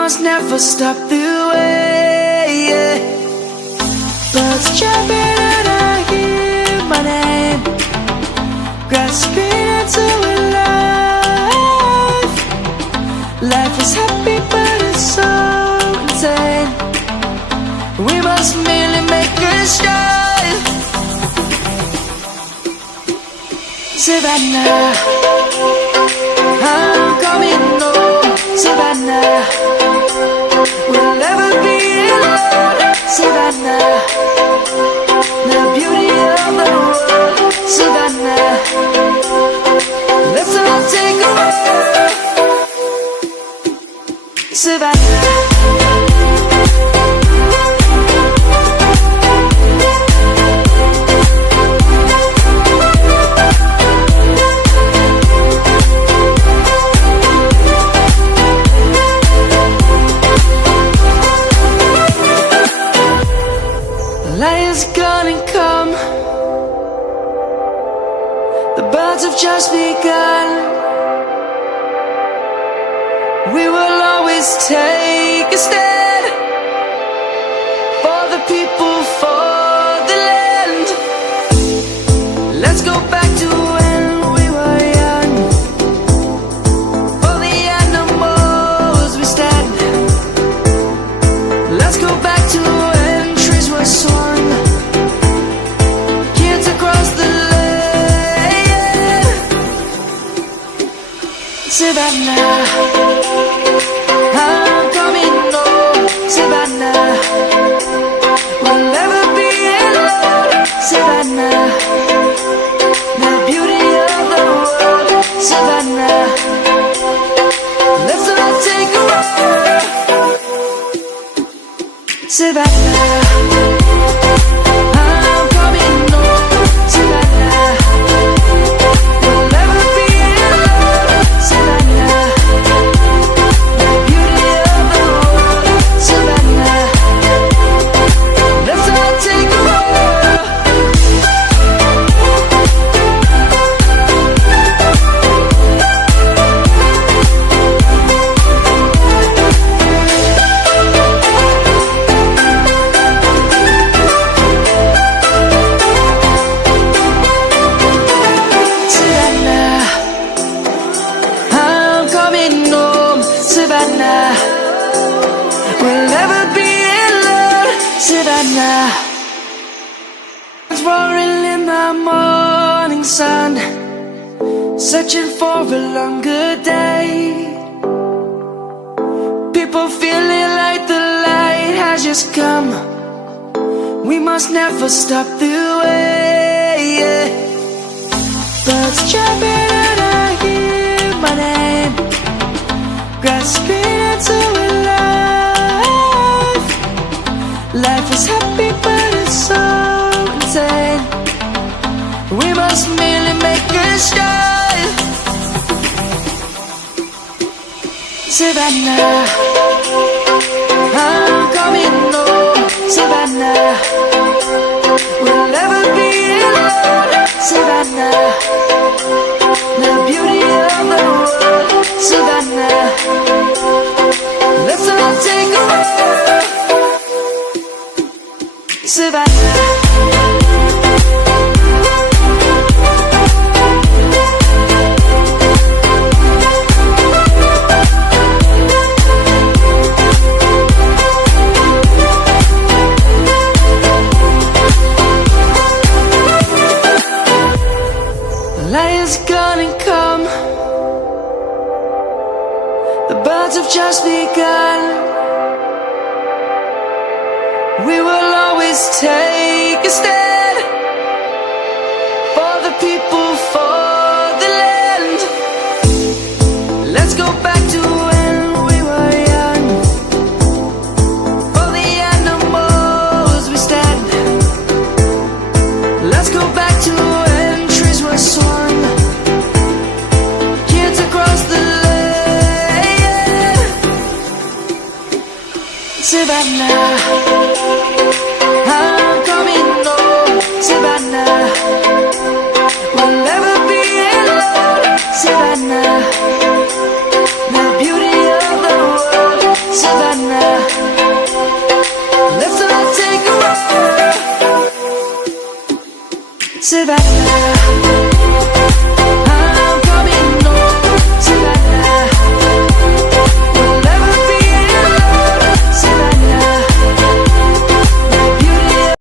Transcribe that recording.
must never stop the way, yeah. Birds chirping and I hear my name, grasping into a life. Life is happy but it's so insane. We must merely make a start. Savannah, I'm coming home. Savannah, we'll never be alone. Savannah, the beauty of the world. Savannah, let's all take a walk. Savannah. Lion's gonna come. The birds have just begun. We will always take a stand for the people, for the land. Let's go back to when we were young. For the animals we stand. Let's go back to when trees were swung. Kids across the land. Savannah, I'm coming home. Savannah, we'll never be alone. Savannah, the beauty of the world. Savannah, let's all take a walk. Savannah, I'm coming home. Savannah, we'll never be alone. Savannah, the beauty of the world. Savannah, let's all take a walk. Savannah, I'm coming home. Savannah, we'll never be alone. Savannah, it's roaring in the morning sun, searching for a longer day. People feeling like the light has just come. We must never stop the way, yeah. Birds chirping and I hear my name, grasping into a life. Life is happy but it's so insane. We must merely make a start. Savannah, I'm coming home. Savannah, we'll never be alone. Savannah, the beauty of the world. Savannah, let's all take a walk. Savannah. Lion's gonna come. The birds have just begun. We will always take a stand for the people, for the land. Let's go back to when we were young. For the animals we stand. Let's go back to when trees were swung. Kids across the land. Savannah, I'm coming home. Savannah, we'll never be alone. Savannah, the beauty of the world. survive.